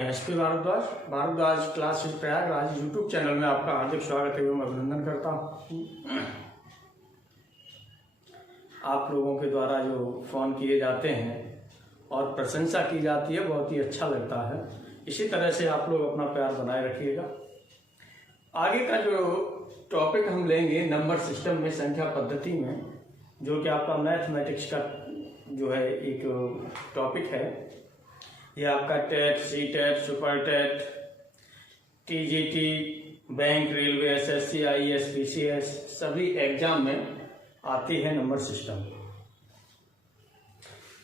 SP Bhardwaj class in Prayagraj YouTube channel में आपका हार्दिक स्वागत एवं अभिनंदन करता हूँ। आप लोगों के द्वारा जो फ़ोन किए जाते हैं और प्रशंसा की जाती है बहुत ही अच्छा लगता है। इसी तरह से आप लोग अपना प्यार बनाए रखिएगा। आगे का जो टॉपिक हम लेंगे नंबर सिस्टम में, संख्या पद्धति में, जो कि आपका मैथमेटिक्स का जो है एक टॉपिक है। ये आपका TET, C TET, super TET, TGT, bank, railway, SSC, IAS, PCS सभी एग्जाम में आती है नंबर सिस्टम।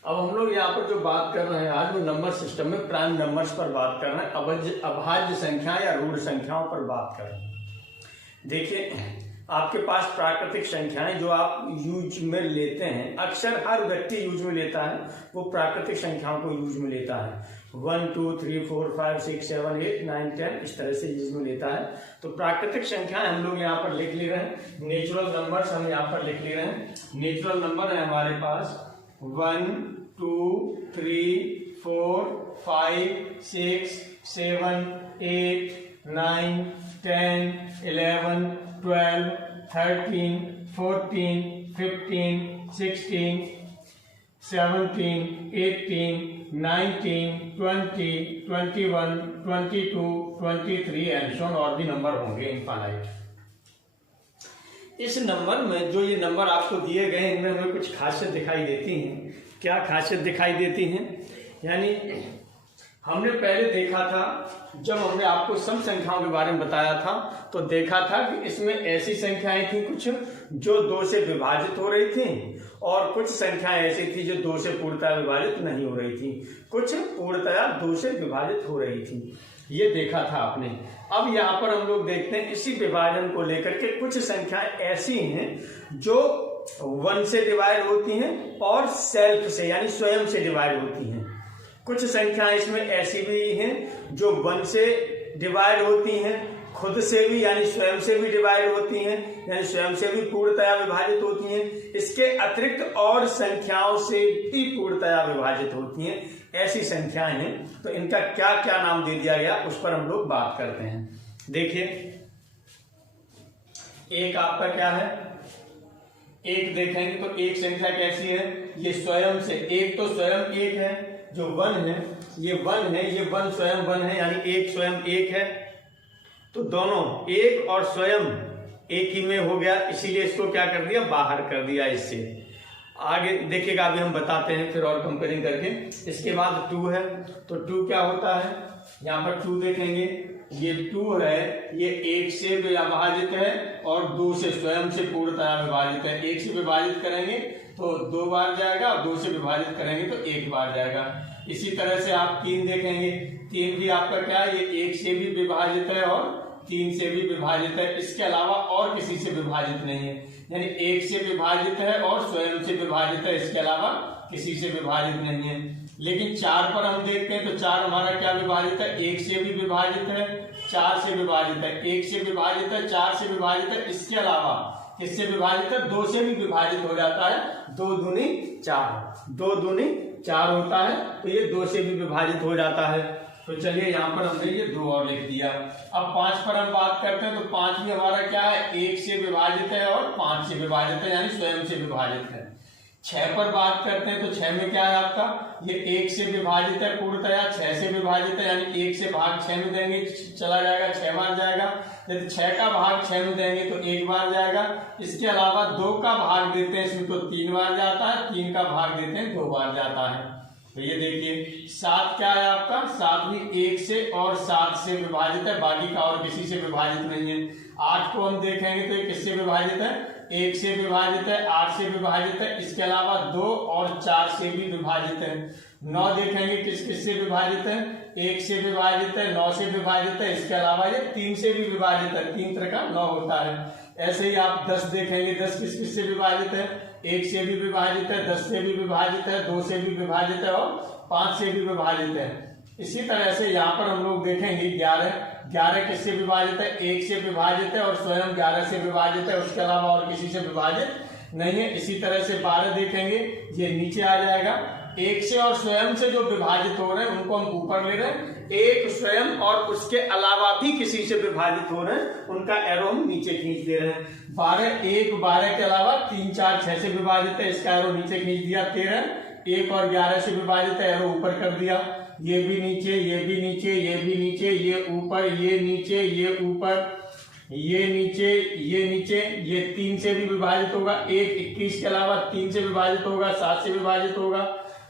अब हम लोग यहाँ पर जो बात कर रहे हैं आज, वो नंबर सिस्टम में प्राइम नंबर्स पर बात कर रहे हैं, अभाज्य संख्या या रूढ़ संख्याओं पर बात कर रहे हैं। देखिए, आपके पास प्राकृतिक संख्याएं जो आप यूज में लेते हैं, अक्सर हर व्यक्ति यूज में लेता है, वो प्राकृतिक संख्याओं को यूज में लेता है। 1 2 3 4 5 6 7 8 9 10 इस तरह से यूज में लेता है। तो प्राकृतिक संख्याएं हम लोग यहाँ पर लिख ले रहे हैं। नेचुरल नंबर्स हम यहाँ पर लिख ले रहे हैं। नेचुरल नंबर है हमारे पास 1 2 3 4 5 6 7 8 9 10 11 12 13 14 15 16 17 18 19 20 21 22 23 एंड सो ऑन, और भी नंबर होंगे इनफाइनाइट। इस नंबर में जो ये नंबर आपको दिए गए हैं, इनमें हमें कुछ खासियत दिखाई देती हैं। क्या खासियत दिखाई देती हैं? यानी हमने पहले देखा था, जब हमने आपको सम संख्याओं के बारे में बताया था, तो देखा था कि इसमें ऐसी संख्याएं थी कुछ जो 2 से विभाजित हो रही थी, और कुछ संख्याएं ऐसी थी जो 2 से पूर्णतः विभाजित नहीं हो रही थी, कुछ पूर्णतः 2 से विभाजित हो रही थी। ये देखा था आपने। अब यहाँ पर हम लोग देखते हैं इसी विभाजन को लेकर के कुछ संख्याएं ऐसी हैं जो 1 से डिवाइड होती हैं और सेल्फ से यानी स्वयं से डिवाइड होती हैं। कुछ संख्याएं इसमें ऐसी भी हैं जो 1 से डिवाइड होती हैं, खुद से भी यानी स्वयं से भी डिवाइड होती हैं, यानी स्वयं से भी पूर्णतया विभाजित होती हैं। इसके अतिरिक्त और संख्याओं से भी पूर्णतया विभाजित होती हैं। ऐसी संख्याएं हैं। तो इनका क्या क्या नाम दे दिया गया, उस पर हम लोग बात करते हैं। देखिए, एक आपका क्या है, एक देखेंगे तो एक संख्या कैसी है, ये स्वयं से, एक तो स्वयं एक है, जो 1 है, ये 1 है, ये 1 स्वयं 1 है, यानी एक स्वयं एक है। तो दोनों एक और स्वयं एक ही में हो गया, इसीलिए इसको क्या कर दिया, बाहर कर दिया। इससे आगे देखिएगा, अभी हम बताते हैं फिर और कंपेयरिंग करके। इसके बाद 2 है, तो 2 क्या होता है, यहाँ पर 2 देखेंगे, ये 2 है, ये 1 से विभाजित है और 2 से स्वयं से पूर्णतः विभाजित है। 1 से विभाजित करेंगे तो 2 बार जाएगा, 2 से विभाजित करेंगे तो 1 बार जाएगा। इसी तरह से आप 3 देखेंगे, 3 भी आपका क्या है, ये 1 से भी विभाजित है और 3 से भी विभाजित है, इसके अलावा और किसी से विभाजित नहीं है। यानी 1 से विभाजित है और स्वयं से विभाजित है, इसके अलावा किसी से विभाजित नहीं है। लेकिन 4 पर हम देखते हैं तो 4 हमारा क्या विभाजित है, 1 से भी विभाजित है, 4 से विभाजित है, 1 से विभाजित है, 4 से विभाजित है, इसके अलावा किससे विभाजित है, 2 से भी विभाजित हो जाता है। 2 दूनी 4, 2 दूनी 4 होता है, तो ये 2 से भी विभाजित हो जाता है। तो चलिए यहाँ पर हमने ये 2 और लिख दिया। अब 5 पर हम बात करते हैं तो 5 भी हमारा क्या है, 1 से विभाजित है और 5 से विभाजित है, यानी स्वयं से विभाजित है। 6 पर बात करते हैं तो 6 में क्या है आपका, ये 1 से विभाजित है पूर्णतया, 6 से विभाजित है, यानी 1 से भाग 6 में देंगे चला जाएगा, 6 बार जाएगा। यदि 6 का भाग 6 में देंगे तो 1 बार जाएगा। इसके अलावा 2 का भाग देते हैं इसमें तो 3 बार जाता है, 3 का भाग देते हैं 2 बार जाता है। तो ये देखिए 7 क्या है आपका, 7 भी 1 से और 7 से विभाजित है, बाकी का और किसी से विभाजित नहीं है। 8 को हम देखेंगे तो ये किससे विभाजित है, 1 से विभाजित है, 8 से विभाजित है, इसके अलावा 2 और 4 से भी विभाजित है। 9 देखेंगे किस किस से विभाजित है, 1 से विभाजित है, 9 से विभाजित है, इसके अलावा ये 3 से भी विभाजित है, 3 तरह का 9 होता है। ऐसे ही आप 10 देखेंगे, 10 किस किस से विभाजित है, 1 से भी विभाजित है, 10 से भी विभाजित है, 2 से भी विभाजित है और 5 से भी विभाजित है। इसी तरह से यहाँ पर हम लोग देखेंगे 11 किससे विभाजित है, 1 से विभाजित है और स्वयं 11 से विभाजित है, उसके अलावा और किसी से विभाजित नहीं है। इसी तरह से 12 देखेंगे, ये नीचे आ जाएगा। एक से और स्वयं से जो विभाजित हो रहे हैं उनको हम ऊपर ले रहे हैं, एक स्वयं और उसके अलावा भी किसी से विभाजित हो रहे हैं, उनका एरो हम नीचे खींच दे रहे हैं। 12 1 12 के अलावा 3 4 6 से विभाजित है, इसका एरो नीचे खींच दिया। 13 1 और 11 से विभाजित है, एरो ऊपर कर दिया। ये भी नीचे, ये भी नीचे, ये भी नीचे, ये ऊपर, ये नीचे, ये ऊपर, ये नीचे, ये नीचे, ये 3 से भी विभाजित होगा। 1 21 के अलावा 3 से विभाजित होगा, 7 से विभाजित होगा,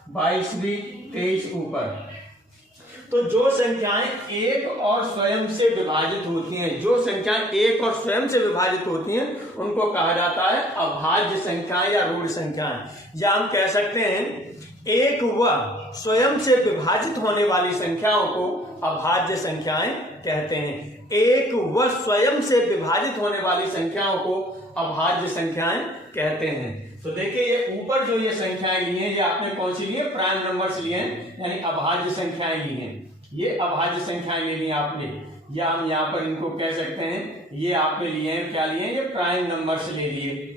22 भी, 23 ऊपर। तो जो संख्याएं एक और स्वयं से विभाजित होती हैं, जो संख्याएं एक और स्वयं से विभाजित होती हैं, उनको कहा जाता है अभाज्य संख्याएं या ऋण संख्याएं। या हम कह सकते हैं एक व स्वयं से विभाजित होने वाली संख्याओं को अभाज्य संख्याएं कहते हैं। एक व स्वयं से विभाजित होने वाली संख्याओं को अभाज्य संख्याएं कहते हैं। तो देखिए ये ऊपर जो ये संख्याएं ली हैं, ये आपने कौन सी ली है? प्राइम नंबर्स लिए हैं, यानी अभाज्य संख्याएं ली हैं। ये अभाज्य संख्याएं ले ली आपने, या हम यहाँ पर इनको कह सकते हैं ये आपने लिए हैं, क्या लिए हैं? ये प्राइम नंबर्स ले लिए।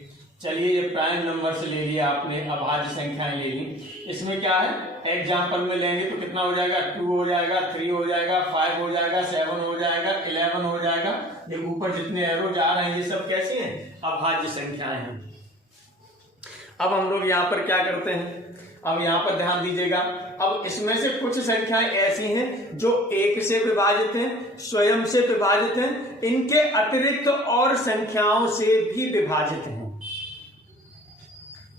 चलिए ये प्राइम नंबर्स ले लिया आपने, अभाज्य संख्याएं ले ली। इसमें क्या है? एग्जाम्पल में लेंगे तो कितना हो जाएगा? 2 हो जाएगा, 3 हो जाएगा, 5 हो जाएगा, 7 हो जाएगा, 11 हो जाएगा। ये ऊपर जितने एरो जा रहे हैं ये सब कैसी हैं? अभाज्य संख्याएं हैं। अब हम लोग यहाँ पर क्या करते हैं? अब यहाँ पर ध्यान दीजिएगा। अब इसमें से कुछ संख्याएं ऐसी हैं जो एक से विभाजित हैं, स्वयं से विभाजित हैं, इनके अतिरिक्त और संख्याओं से भी विभाजित हैं।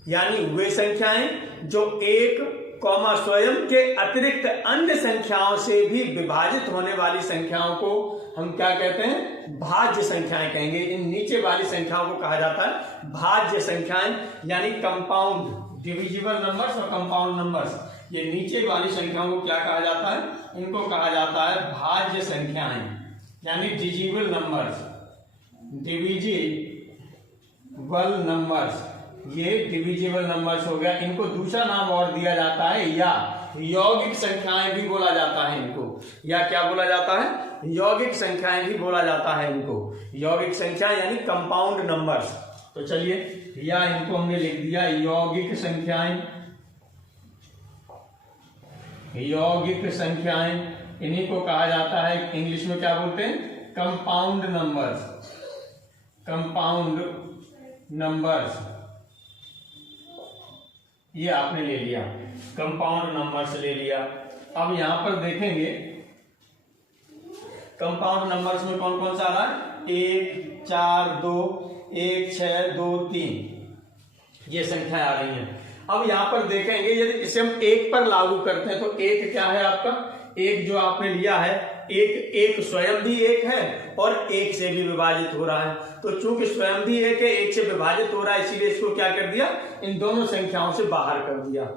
यानी वे संख्याएं जो एक कॉमा स्वयं के अतिरिक्त अन्य संख्याओं से भी विभाजित होने वाली संख्याओं को हम क्या कहते हैं? भाज्य संख्याएं कहेंगे। इन नीचे वाली संख्याओं को कहा जाता है भाज्य संख्याएं, यानी कंपाउंड, डिविजिबल नंबर्स और कंपाउंड नंबर्स। ये नीचे वाली संख्याओं को क्या कहा जाता है? इनको कहा जाता है भाज्य संख्याएं, यानी डिविजिबल नंबर्स। डिविजिबल नंबर्स, ये डिविजिबल नंबर्स हो गया। इनको दूसरा नाम और दिया जाता है या यौगिक संख्याएं भी बोला जाता है इनको। या क्या बोला जाता है? यौगिक संख्याएं भी बोला जाता है इनको। यौगिक संख्या यानी कंपाउंड नंबर्स। तो चलिए या इनको हमने लिख दिया यौगिक संख्याएं। यौगिक संख्याएं, इन्हीं को कहा जाता है, इंग्लिश में क्या बोलते हैं? Compound numbers. कंपाउंड नंबर्स ये आपने ले लिया, कंपाउंड नंबर्स ले लिया। अब यहां पर देखेंगे कंपाउंड नंबर्स में कौन कौन सा आ रहा है? 1 4 2 1 6 2 3 ये संख्याएं आ रही हैं। अब यहां पर देखेंगे यदि इसे हम 1 पर लागू करते हैं तो 1 क्या है आपका? 1 जो आपने लिया है, एक स्वयं भी 1 है और 1 से भी विभाजित हो रहा है। तो चूंकि स्वयं भी 1 है, 1 से विभाजित हो रहा है, इसीलिए इसको क्या कर दिया? इन दोनों संख्याओं से बाहर कर दिया।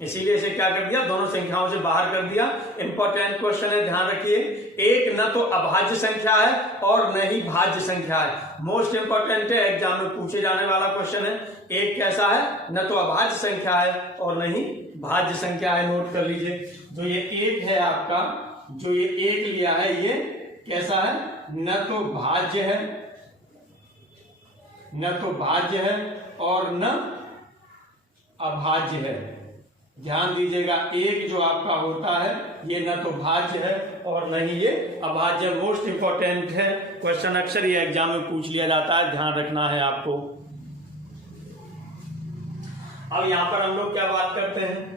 इसीलिए इसे क्या कर दिया? दोनों संख्याओं से बाहर कर दिया। इंपॉर्टेंट क्वेश्चन है, ध्यान रखिए। 1 न तो अभाज्य संख्या है और न ही भाज्य संख्या है। मोस्ट इंपॉर्टेंट है, एग्जाम में पूछे जाने वाला क्वेश्चन है। 1 कैसा है? न तो अभाज्य संख्या है और न ही भाज्य संख्या है। नोट कर लीजिए, जो ये 1 है आपका, जो ये 1 लिया है, ये कैसा है? न तो भाज्य है, न तो भाज्य है और न अभाज्य है। ध्यान दीजिएगा, 1 जो आपका होता है ये न तो भाज्य है और न ही ये अभाज्य। मोस्ट इंपॉर्टेंट है क्वेश्चन, अक्सर ये एग्जाम में पूछ लिया जाता है, ध्यान रखना है आपको। अब यहां पर हम लोग क्या बात करते हैं?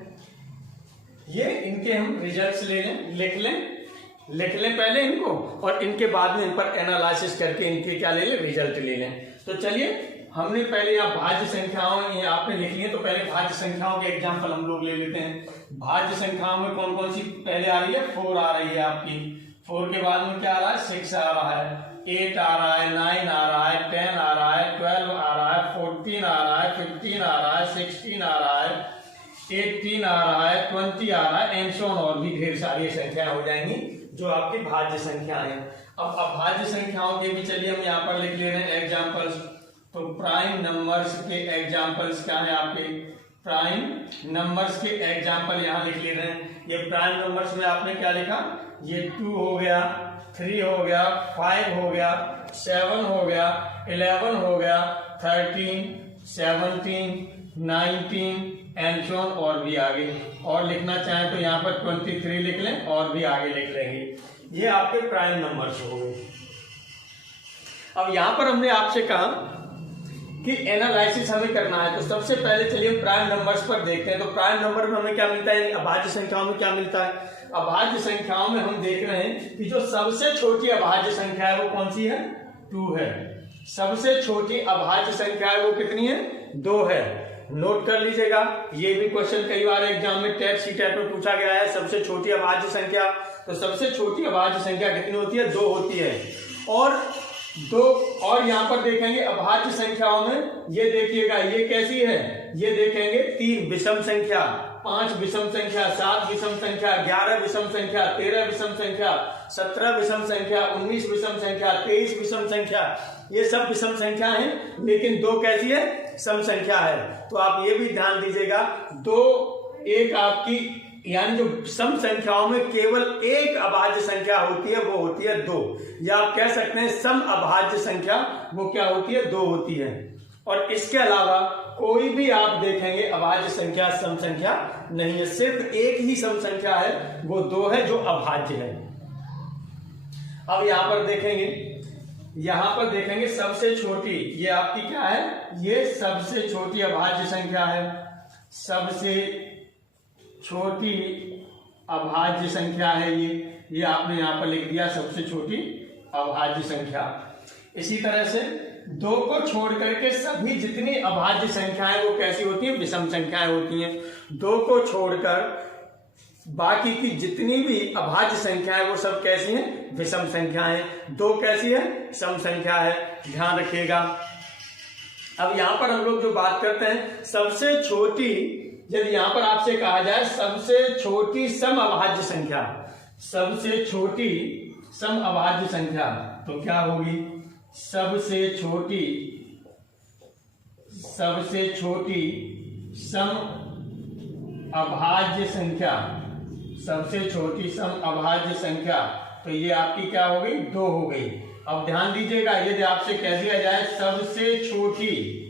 ये इनके हम रिजल्ट्स ले लें, लिख लें पहले इनको, और इनके बाद में इन पर एनालिसिस करके इनके क्या ले लें? रिजल्ट ले लें। तो चलिए हमने पहले यहाँ भाज्य संख्याओं ये आपने लिख लिए, तो पहले भाज्य संख्याओं के एग्जाम्पल हम लोग ले लेते हैं। भाज्य संख्याओं में कौन कौन सी पहले आ रही है? 4 आ रही है आपकी। 4 के बाद में क्या आ रहा है? 6 आ रहा है, 8 आ रहा है, 9 आ रहा है, 10 आ रहा है, 12 आ रहा है, 14 आ रहा है, 15 आ रहा है, 16 आ रहा है, 18 आ रहा है, 20 आ रहा है, एंड सो ऑन। और भी ढेर सारी संख्याएं हो जाएंगी जो आपकी भाज्य संख्याएं हैं। अब अभाज्य संख्याओं के भी चलिए हम यहाँ पर लिख ले रहे हैं एग्जाम्पल्स। तो प्राइम नंबर्स के एग्जाम्पल्स क्या है आपके? प्राइम नंबर्स के एग्जाम्पल यहाँ लिख ले रहे हैं। ये प्राइम नंबर्स में आपने क्या लिखा? ये 2 हो गया, 3 हो गया, 5 हो गया, 7 हो गया, 11 हो गया, 13, 17, 19, एंड सो ऑन, और भी आगे। और लिखना चाहें तो यहाँ पर 23 लिख लें और भी आगे लिख लेंगे। ये आपके प्राइम नंबर्स हो गए। अब यहाँ पर हमने आपसे कहा कि एनालिसिस हमें करना है, तो सबसे पहले चलिए हम प्राइम नंबर्स पर देखते हैं। तो प्राइम नंबर में हमें क्या मिलता है, अभाज्य संख्याओं में क्या मिलता है। अभाज्य संख्याओं में हम देख रहे हैं कि जो सबसे छोटी अभाज्य संख्या है वो कौन सी है, 2 है। सबसे छोटी अभाज्य संख्या है वो कितनी है, 2 है। नोट कर लीजिएगा, ये भी क्वेश्चन कई बार एग्जाम में टेट सी टाइप में पूछा गया है। सबसे छोटी अभाज्य संख्या, तो सबसे छोटी अभाज्य संख्या कितनी होती है, 2 होती है। और यहाँ पर देखेंगे अभाज्य संख्याओं में, ये देखिएगा ये कैसी है, ये देखेंगे 3 विषम संख्या, 5 विषम संख्या, 7 विषम संख्या, 11 विषम संख्या, 13 विषम संख्या, 17 विषम संख्या, 19 विषम संख्या, 23 विषम संख्या, ये सब विषम संख्या हैं, लेकिन 2 कैसी है, सम संख्या है। तो आप ये भी ध्यान दीजिएगा, 2 एक आपकी यानी जो सम संख्याओं में केवल एक अभाज्य संख्या होती है वो होती है 2, या आप कह सकते हैं सम अभाज्य संख्या वो क्या होती है, 2 होती है। और इसके अलावा कोई भी आप देखेंगे अभाज्य संख्या सम संख्या नहीं है, सिर्फ एक ही सम संख्या है वो 2 है जो अभाज्य है। अब यहां पर देखेंगे सबसे छोटी, ये आपकी क्या है, ये सबसे छोटी अभाज्य संख्या है। सबसे छोटी अभाज्य संख्या है ये आपने यहां पर लिख दिया, सबसे छोटी अभाज्य संख्या। इसी तरह से 2 को छोड़ करके सभी जितनी अभाज्य संख्याएं वो कैसी होती हैं, विषम संख्याएं होती हैं। 2 को छोड़कर बाकी की जितनी भी अभाज्य संख्याएं वो सब कैसी हैं, विषम संख्याएं। 2 कैसी है, सम संख्या है, ध्यान रखिएगा। अब यहां पर हम लोग जो बात करते हैं सबसे छोटी, यदि यहां पर आपसे कहा जाए सबसे छोटी सम अभाज्य संख्या, सबसे छोटी सम अभाज्य संख्या, तो क्या होगी, सबसे छोटी सम अभाज्य संख्या, सबसे छोटी सम अभाज्य संख्या, तो ये आपकी क्या हो गई, 2 हो गई। अब ध्यान दीजिएगा, यदि आपसे कह दिया जाए सबसे छोटी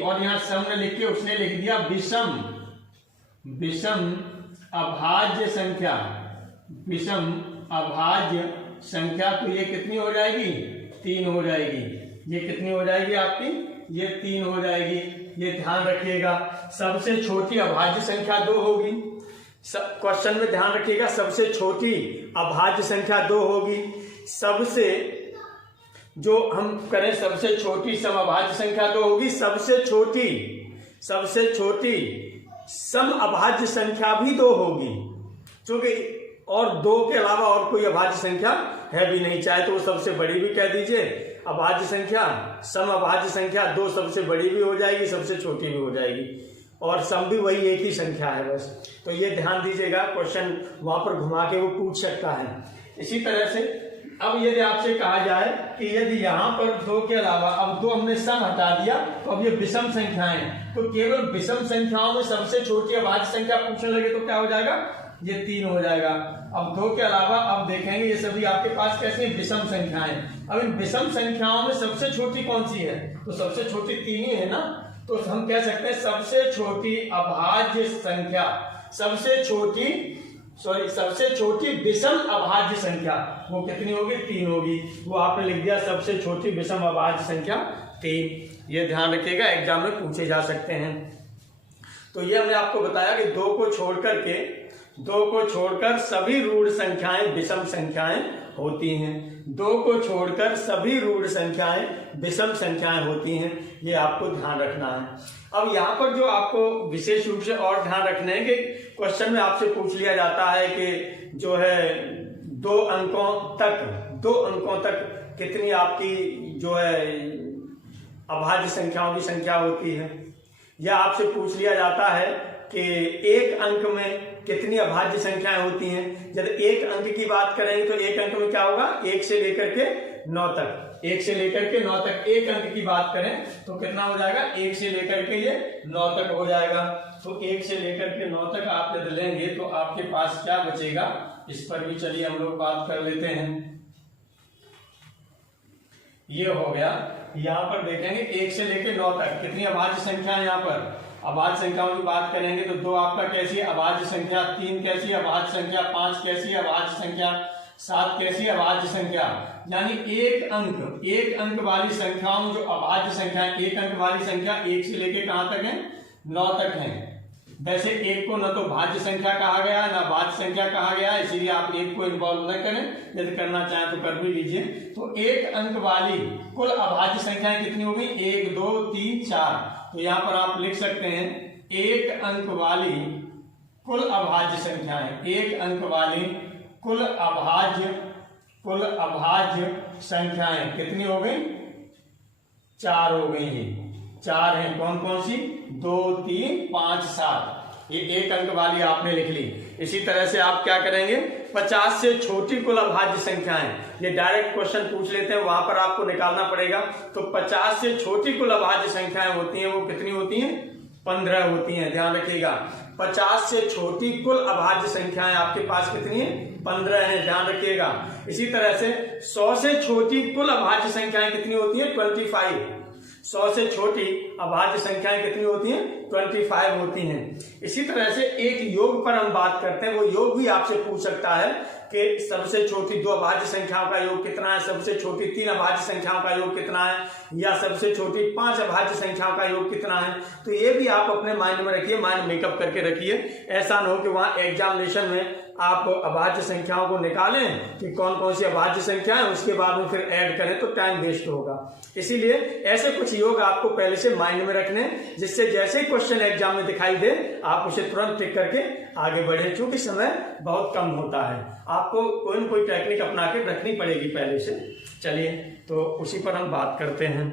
और यहां सम ने लिख के उसने लिख दिया विषम अभाज्य संख्या, तो ये कितनी हो जाएगी, 3 हो जाएगी। ये कितनी हो जाएगी आपकी, ये 3 हो जाएगी। ये ध्यान रखिएगा, सबसे छोटी अभाज्य संख्या 2 होगी। क्वेश्चन में ध्यान रखिएगा, सबसे छोटी अभाज्य संख्या 2 होगी। सबसे जो हम करें सबसे छोटी सम अभाज्य संख्या 2 होगी। सबसे छोटी सम अभाज्य संख्या भी 2 होगी, क्योंकि और 2 के अलावा और कोई अभाज्य संख्या है भी नहीं। चाहे तो वो सबसे बड़ी भी कह दीजिए अभाज्य संख्या, सम अभाज्य संख्या 2 सबसे बड़ी भी हो जाएगी, सबसे छोटी भी हो जाएगी, और सम भी वही एक ही संख्या है बस। तो ये ध्यान दीजिएगा, क्वेश्चन वहां पर घुमा के वो पूछ सकता है। इसी तरह से अब यदि आपसे कहा जाए कि यदि यहाँ पर 2 के अलावा, अब 2 हमने सम हटा दिया, तो अब ये विषम संख्याएं, तो केवल विषम संख्याओं में सबसे छोटी अभाज्य संख्या पूछने लगे तो क्या हो जाएगा, ये 3 हो जाएगा। अब 2 के अलावा अब देखेंगे ये सभी आपके पास कैसे विषम संख्याएं। अब इन विषम संख्याओं में सबसे छोटी कौन सी है, तो सबसे छोटी 3 ही है ना। तो हम कह सकते हैं सबसे छोटी अभाज्य संख्या, सबसे छोटी विषम अभाज्य संख्या वो कितनी होगी, 3 होगी। वो आपने लिख दिया सबसे छोटी विषम अभाज्य संख्या 3। ये ध्यान रखिएगा, एग्जाम में पूछे जा सकते हैं। तो ये हमने आपको बताया कि 2 को छोड़कर सभी रूढ़ संख्याएं विषम संख्याएं होती हैं। 2 को छोड़कर सभी रूढ़ संख्याएं विषम संख्याएं होती हैं, ये आपको ध्यान रखना है। अब यहाँ पर जो आपको विशेष रूप से और ध्यान रखना है कि क्वेश्चन में आपसे पूछ लिया जाता है कि जो है 2 अंकों तक कितनी आपकी जो है अभाज्य संख्याओं की संख्या होती है, या आपसे पूछ लिया जाता है कि 1 अंक में कितनी अभाज्य संख्याएं होती हैं। जब 1 अंक की बात करेंगे तो 1 अंक में क्या होगा, 1 से लेकर के 9 तक, 1 से लेकर के 9 तक 1 अंक की बात करें तो कितना हो जाएगा, 1 से लेकर के ये 9 तक हो जाएगा। तो 1 से लेकर के 9 तक आप यदि लेंगे तो आपके पास क्या बचेगा, इस पर भी चलिए हम लोग बात कर लेते हैं। ये हो गया। यहाँ पर देखेंगे 1 से लेके 9 तक कितनी अभाज्य संख्या है। यहाँ पर अभाज्य संख्याओं की बात करेंगे तो 2 आपका कैसी है अभाज्य संख्या, 3 कैसी है अभाज्य संख्या, 5 कैसी है अभाज्य संख्या, 7 कैसी है अभाज्य संख्या। यानी एक अंक वाली संख्याओं जो अभाज्य संख्या है, एक अंक वाली संख्या 1 से लेके कहां तक है 9 तक है। वैसे 1 को न तो भाज्य संख्या कहा गया ना भाज्य संख्या कहा गया, इसीलिए आप 1 को इन्वॉल्व न करें, यदि करना चाहें तो कर भी लीजिए। तो एक अंक वाली कुल अभाज्य संख्याएं कितनी होगी 1 2 3 4। तो यहाँ पर आप लिख सकते हैं एक अंक वाली कुल अभाज्य संख्याएं, एक अंक वाली कुल अभाज्य संख्याएं कितनी हो गई 4 हो गई हैं। 4 हैं, कौन कौन सी 2 3 5 7, ये एक अंक वाली आपने लिख ली। इसी तरह से आप क्या करेंगे 50 से छोटी कुल अभाज्य संख्याएं, ये डायरेक्ट क्वेश्चन पूछ लेते हैं, वहां पर आपको निकालना पड़ेगा। तो 50 से छोटी कुल अभाज्य संख्याएं होती हैं वो कितनी होती हैं 15 होती हैं, ध्यान रखिएगा। 50 से छोटी कुल अभाज्य संख्याएं आपके पास कितनी है 15 है, ध्यान रखिएगा। इसी तरह से 100 से छोटी कुल अभाज्य संख्याएं कितनी होती है 25। 100 से छोटी अभाज्य संख्याएं कितनी होती हैं 25 होती हैं। इसी तरह से एक योग पर हम बात करते हैं, वो योग भी आपसे पूछ सकता है कि सबसे छोटी 2 अभाज्य संख्याओं का योग कितना है, सबसे छोटी 3 अभाज्य संख्याओं का योग कितना है, या सबसे छोटी 5 अभाज्य संख्याओं का योग कितना है। तो ये भी आप अपने माइंड में रखिए, माइंड मेकअप करके रखिए। ऐसा न हो कि वहां एग्जामिनेशन में आप अभाज्य संख्याओं को निकालें कि कौन कौन सी अभाज्य संख्या है, उसके बाद में फिर ऐड करें तो टाइम वेस्ट होगा। इसीलिए ऐसे कुछ योग आपको पहले से माइंड में रखने, जिससे जैसे ही क्वेश्चन एग्जाम में दिखाई दे आप उसे तुरंत टिक करके आगे बढ़े। चूंकि समय बहुत कम होता है, आपको कोई न कोई टेक्निक अपना के रखनी पड़ेगी पहले से। चलिए तो उसी पर हम बात करते हैं।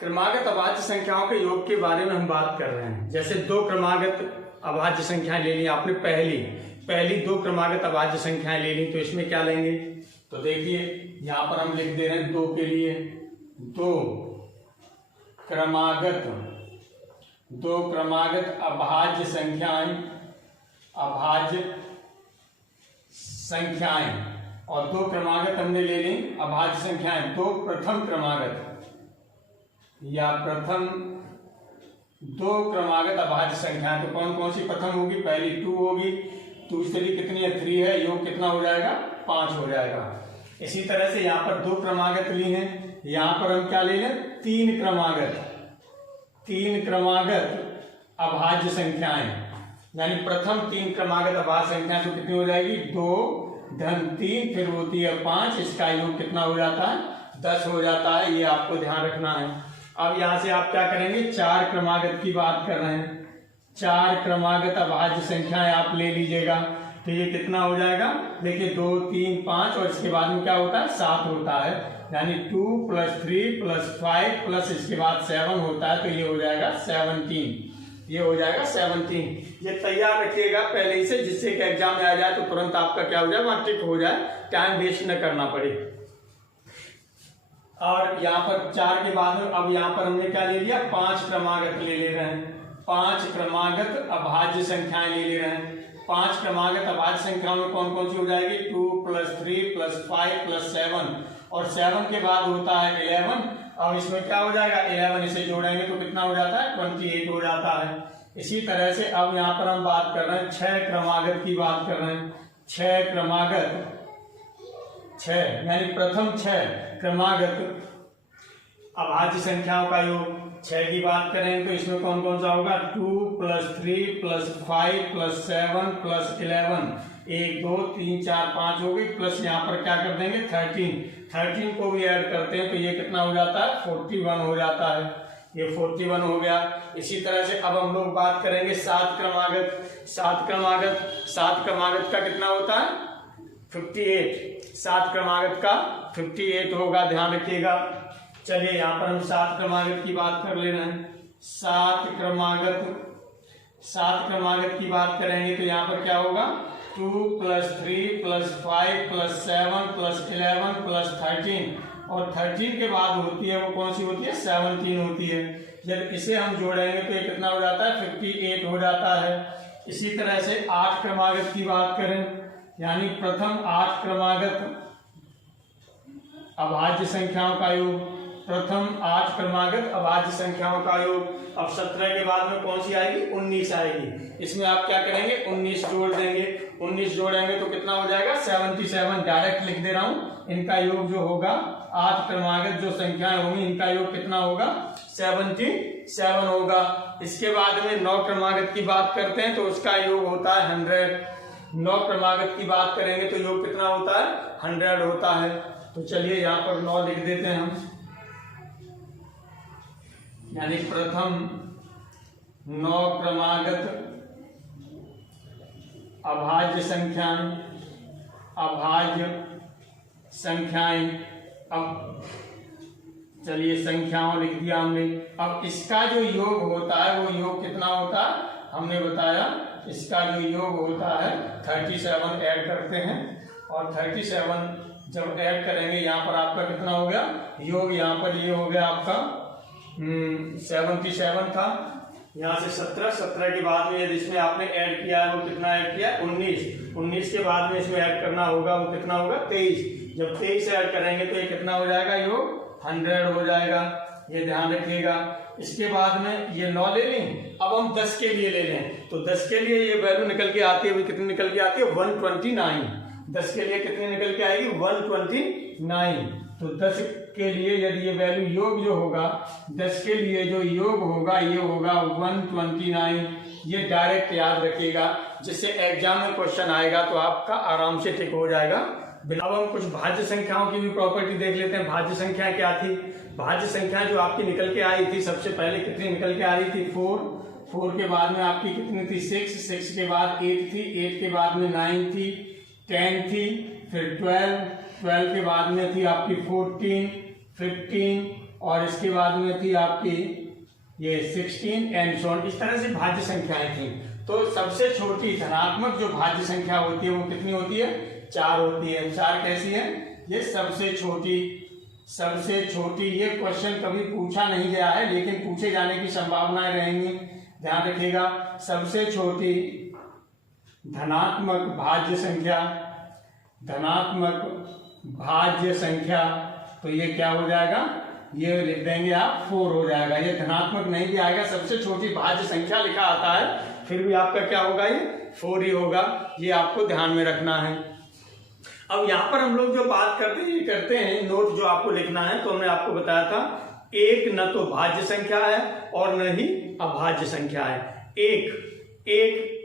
क्रमागत अभाज्य संख्याओं के योग के बारे में हम बात कर रहे हैं। जैसे 2 क्रमागत अभाज्य संख्याएं ले ली आपने, पहली 2 क्रमागत अभाज्य संख्याएं ले ली, तो इसमें क्या लेंगे तो देखिए यहाँ पर हम लिख दे रहे हैं 2 के लिए 2 क्रमागत अभाज्य संख्याएं और 2 क्रमागत हमने ले ली अभाज्य संख्याएं। 2 प्रथम क्रमागत या प्रथम 2 क्रमागत अभाज्य संख्याएं, तो कौन कौन सी प्रथम होगी, पहली 2 होगी, दूसरी कितनी है 3 है, योग कितना हो जाएगा 5 हो जाएगा। इसी तरह से यहाँ पर 2 क्रमागत ली हैं, यहाँ पर हम क्या ले लें 3 क्रमागत अभाज्य संख्याएं, यानी प्रथम 3 क्रमागत अभाज्य संख्या तो कितनी हो जाएगी 2 धन 3 फिर होती है 5, इसका योग कितना हो जाता है 10 हो जाता है, ये आपको ध्यान रखना है। अब यहां से आप क्या करेंगे 4 क्रमागत की बात कर रहे हैं, 4 क्रमागत अभाज्य संख्याएं आप ले लीजिएगा। तो ये कितना हो जाएगा देखिए 2 3 5 और इसके बाद में क्या होता है 7 होता है, यानी 2 + 3 + 5 प्लस इसके बाद 7 होता है, तो ये हो जाएगा 17, ये हो जाएगा 17। ये तैयार रखिएगा पहले ही से, जिससे कि एग्जाम में आ जाए तो तुरंत आपका क्या हो जाए वहां टिक हो जाए, टाइम वेस्ट न करना पड़े। और यहाँ पर 4 के बाद में अब यहाँ पर हमने क्या ले लिया 5 क्रमागत ले रहे हैं, 5 क्रमागत अभाज्य संख्याएं ले रहे हैं। 5 क्रमागत अभाज्य संख्याओं में कौन कौन सी हो जाएगी 2 + 3 + 5 + 7 और 7 के बाद होता है 11। अब इसमें क्या हो जाएगा 11 इसे जोड़ेंगे तो कितना हो जाता है 28 हो जाता है। इसी तरह से अब यहाँ पर हम बात कर रहे हैं 6 क्रमागत की बात कर रहे हैं। 6 क्रमागत 6 यानी प्रथम 6 क्रमागत अभाज्य संख्याओं का योग 6 की बात करें तो इसमें कौन कौन सा होगा 2 + 3 + 5 + 7 + 11, 1 2 3 4 5 हो गई, प्लस यहाँ पर क्या कर देंगे 13 को भी ऐड करते हैं तो ये कितना हो जाता है 41 हो जाता है, ये 41 हो गया। इसी तरह से अब हम लोग बात करेंगे 7 क्रमागत का कितना होता है 58, 7 क्रमागत का 58 होगा, ध्यान रखिएगा। चलिए यहाँ पर हम 7 क्रमागत की बात कर ले रहे हैं। 7 क्रमागत की बात करेंगे तो यहाँ पर क्या होगा 2 + 3 + 5 + 7 + 11 + 13 और 13 के बाद होती है वो कौन सी होती है 17 होती है। जब इसे हम जोड़ेंगे तो ये कितना हो जाता है 58 हो जाता है। इसी तरह से 8 क्रमागत की बात करें, यानी प्रथम 8 क्रमागत अभाज्य संख्याओं का योग, प्रथम 8 क्रमागत अभाज्य संख्याओं का योग। अब 17 के बाद में कौन सी आएगी? 19 आएगी। इसमें आप क्या करेंगे? 19 जोड़ देंगे। 19 जोड़ेंगे तो कितना हो जाएगा? 77। डायरेक्ट लिख दे रहा हूं। इनका योग जो होगा 8 क्रमागत जो संख्याएं होंगी इनका योग कितना होगा? 77 होगा। इसके बाद में 9 क्रमागत की बात करते हैं तो उसका योग होता है 100। 9 क्रमागत की बात करेंगे तो योग कितना होता है? 100 होता है। तो चलिए यहाँ पर 9 लिख देते हैं हम, यानी प्रथम 9 क्रमागत अभाज्य संख्याएं। अब चलिए संख्याओं लिख दिया हमने। अब इसका जो योग होता है वो योग कितना होता है? हमने बताया इसका जो योग होता है 37 ऐड करते हैं, और 37 जब ऐड करेंगे यहाँ पर आपका कितना हो गया योग? यहाँ पर ये हो गया आपका 77 था। यहाँ से 17 के बाद में यदि इसमें आपने ऐड किया है वो कितना ऐड किया? 19 के बाद में इसमें ऐड करना होगा वो कितना होगा? 23। जब 23 ऐड करेंगे तो ये कितना हो जाएगा? योग 100 हो जाएगा। ये ध्यान रखिएगा। इसके बाद में ये 9 ले लें। अब हम 10 के लिए ले लें तो 10 के लिए ये वैल्यू निकल के आती है, कितनी निकल के आती है? 129। 10 के लिए कितनी निकल के आएगी? 129। तो 10 के लिए यदि ये वैल्यू योग जो होगा 10 के लिए जो योग होगा ये होगा 129। ये डायरेक्ट याद रखिएगा, जिससे एग्जाम में क्वेश्चन आएगा तो आपका आराम से टिक हो जाएगा। अब हम कुछ भाज्य संख्याओं की भी प्रॉपर्टी देख लेते हैं। भाज्य संख्याएं क्या थी? भाज्य संख्या जो आपकी निकल के आई थी सबसे पहले कितनी निकल के आ रही थी? 4 के बाद में आपकी कितनी थी? 6 के बाद 8 थी, 8 के बाद में 9 थी, 10 थी, फिर 12 के बाद में थी आपकी 14, 15 और इसके बाद में थी आपकी ये 16 एंड सो ऑन। इस तरह से भाज्य संख्याएं थी। तो सबसे छोटी धनात्मक जो भाज्य संख्या होती है वो कितनी होती है? 4 होती है। 4 कैसी है? ये सबसे छोटी। ये क्वेश्चन कभी पूछा नहीं गया है लेकिन पूछे जाने की संभावनाएं रहेंगी, ध्यान रखिएगा। सबसे छोटी धनात्मक भाज्य संख्या तो ये क्या हो जाएगा? ये लिख देंगे आप 4 हो जाएगा। ये धनात्मक नहीं भी आएगा, सबसे छोटी भाज्य संख्या लिखा आता है फिर भी आपका क्या होगा? ये 4 ही होगा। ये आपको ध्यान में रखना है। अब यहाँ पर हम लोग जो बात करते हैं नोट जो आपको लिखना है, तो हमने आपको बताया था एक न तो भाज्य संख्या है और न ही अभाज्य संख्या है। एक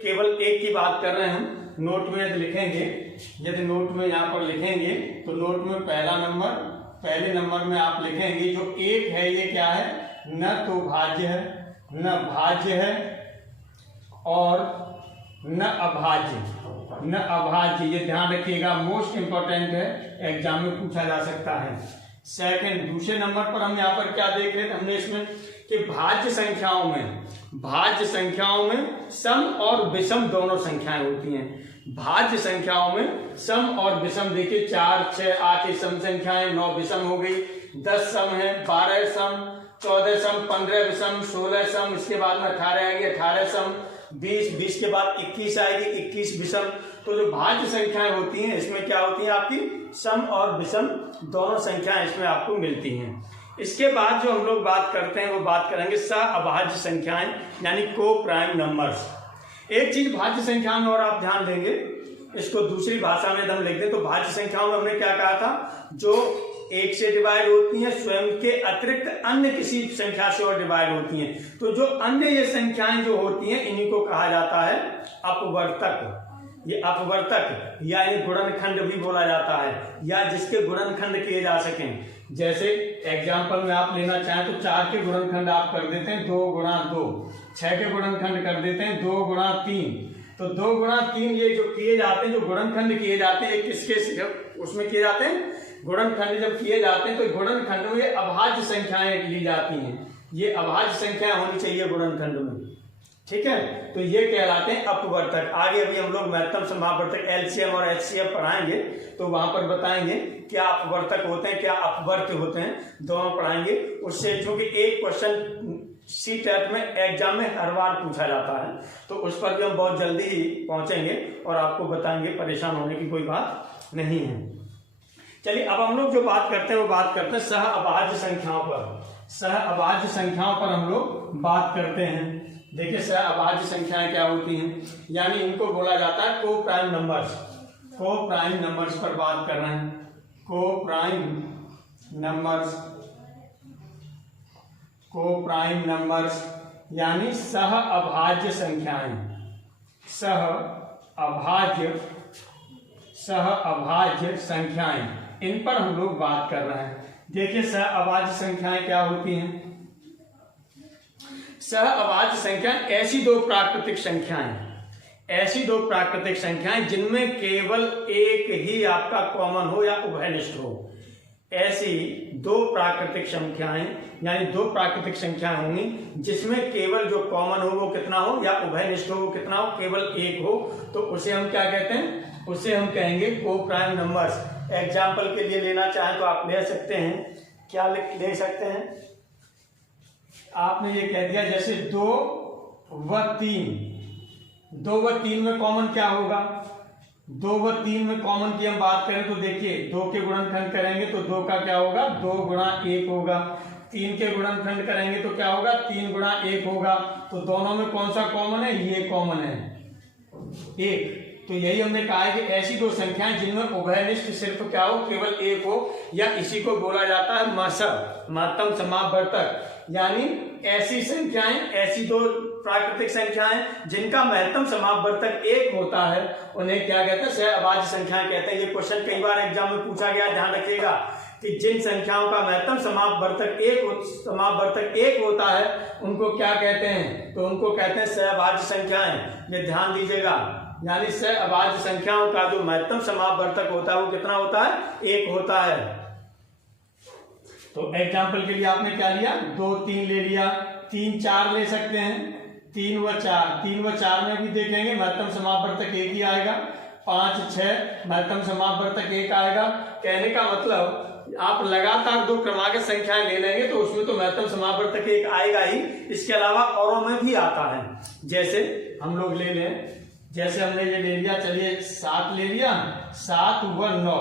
केवल एक की बात कर रहे हैं हम। नोट में यदि नोट में यहाँ पर लिखेंगे तो नोट में पहले नंबर में आप लिखेंगे जो 1 है ये क्या है? न तो भाज्य है और न अभाज्य। ये ध्यान रखिएगा, मोस्ट इंपॉर्टेंट है, एग्जाम में पूछा जा सकता है। सेकंड, दूसरे नंबर पर हम यहाँ पर क्या देख रहे थे हमने इसमें कि भाज्य संख्याओं में सम और विषम दोनों संख्याएं होती हैं। भाज्य संख्याओं में सम और विषम देखिए 4, 6, 8 सम संख्याएं, 9 विषम हो गई, 10 सम है, 12 सम, 14 सम, 15 विषम, 16 सम, इसके बाद में 18 आएगी, 18 सम, 20 के बाद 21 आएगी, 21 विषम। तो जो भाज्य संख्याएं होती हैं इसमें क्या होती हैं? आपकी सम और विषम दोनों संख्याएं इसमें आपको मिलती हैं। इसके बाद जो हम लोग बात करते हैं वो बात करेंगे सअभाज्य संख्याएं, यानी को प्राइम नंबर्स। एक चीज भाज्य संख्या में और आप ध्यान देंगे, इसको दूसरी भाषा में हम लिख दें तो भाज्य संख्याओं में हमने क्या कहा था? जो 1 से डिवाइड होती हैं, स्वयं के अतिरिक्त अन्य किसी संख्या से और डिवाइड होती हैं। तो जो अन्य ये संख्याएं जो होती हैं इन्हीं को कहा जाता है अपवर्तक। ये अपवर्तक या इन्हें गुणनखंड भी बोला जाता है, या जिसके गुणनखंड किए जा सकें। जैसे एग्जाम्पल में आप लेना चाहें तो 4 के गुणनखंड आप कर देते हैं 2 गुणा 2, 6 के गुणनखंड कर देते हैं 2 गुणा 3। तो 2 गुणा 3 ये जो किए जाते हैं, जो गुणनखंड किए जाते हैं, किसके उसमें किए जाते हैं? गुणनखंड जब किए जाते हैं तो गुणनखंड में अभाज्य संख्याएं ली जाती हैं। ये अभाज्य संख्याएं होनी चाहिए गुणनखंड में, ठीक है? तो ये कहलाते हैं अपवर्तक। आगे अभी हम लोग महत्तम संभावर्तक एलसीएम और एचसीएफ पढ़ाएंगे तो वहां पर बताएंगे क्या अपवर्तक होते हैं, क्या अपवर्त होते हैं, दोनों पढ़ाएंगे। उससे चूंकि एक क्वेश्चन सी टेट में एग्जाम में हर बार पूछा जाता है तो उस पर भी हम बहुत जल्दी ही पहुंचेंगे और आपको बताएंगे, परेशान होने की कोई बात नहीं है। चलिए अब हम लोग जो बात करते हैं वो बात करते हैं सह अभाज्य संख्याओं पर। सह अभाज्य संख्याओं पर हम लोग बात करते हैं। देखिए सह अभाज्य संख्याएं क्या होती हैं, यानी इनको बोला जाता है को प्राइम नंबर्स। को प्राइम नंबर्स पर बात कर रहे हैं। को प्राइम नंबर्स, को प्राइम नंबर्स यानी सह अभाज्य संख्याएं। सह अभाज्य संख्याएं, इन पर हम लोग बात कर रहे हैं। देखिए सह अभाज्य संख्याएं क्या होती हैं। सह अभाज्य संख्याएं ऐसी दो प्राकृतिक संख्याएं जिनमें केवल एक ही आपका कॉमन हो या उभयनिष्ठ हो। ऐसी दो प्राकृतिक संख्याएं, यानी दो प्राकृतिक संख्याएं होंगी जिसमें केवल जो कॉमन हो वो कितना हो, या उभयनिष्ठ हो वो कितना हो, केवल एक हो, तो उसे हम क्या कहते हैं, उसे हम कहेंगे को प्राइम नंबर्स। एग्जाम्पल के लिए लेना चाहें तो आप ले सकते हैं, क्या ले सकते हैं, आपने ये कह दिया जैसे 2 व 3। 2 व 3 में कॉमन क्या होगा, 2 व 3 में कॉमन की हम बात करें तो देखिए 2 के गुणनखंड करेंगे तो 2 का क्या होगा, 2 गुणा 1 होगा। 3 के गुणनखंड करेंगे तो क्या होगा, 3 गुणा 1 होगा। तो दोनों में कौन सा कॉमन है, ये कॉमन है 1। तो यही हमने कहा है कि ऐसी दो संख्याएं जिनमें उभयनिष्ठ सिर्फ क्या हो, केवल एक हो, या इसी को बोला जाता है महत्तम समापवर्तक। यानी ऐसी संख्याएं, ऐसी दो प्राकृतिक संख्याएं जिनका महत्तम समापवर्तक एक होता है, उन्हें क्या कहते हैं, सह अभाज्य संख्याएं कहते हैं। ये क्वेश्चन कई बार एग्जाम में पूछा गया, ध्यान रखिएगा कि जिन संख्याओं का महत्तम समापवर्तक एक होता है उनको क्या कहते हैं, तो उनको कहते हैं सह अभाज्य संख्याएं। ये ध्यान दीजिएगा, यानी सह अभाज्य संख्याओं का जो महत्तम समापवर्तक होता है वो कितना होता है, एक होता है। तो एग्जाम्पल के लिए आपने क्या लिया, 2 3 ले लिया, 3 4 ले सकते हैं, 3 व 4 में भी देखेंगे महत्तम समापवर्तक एक ही आएगा। 5 6 महत्तम समापवर्तक एक आएगा। कहने का मतलब आप लगातार दो क्रमागत संख्याएं ले लेंगे तो उसमें तो महत्तम समापवर्तक एक आएगा ही, इसके अलावा औरों में भी आता है। जैसे हम लोग ले लें, जैसे हमने ये ले लिया, चलिए 7 ले लिया, 7 व 9।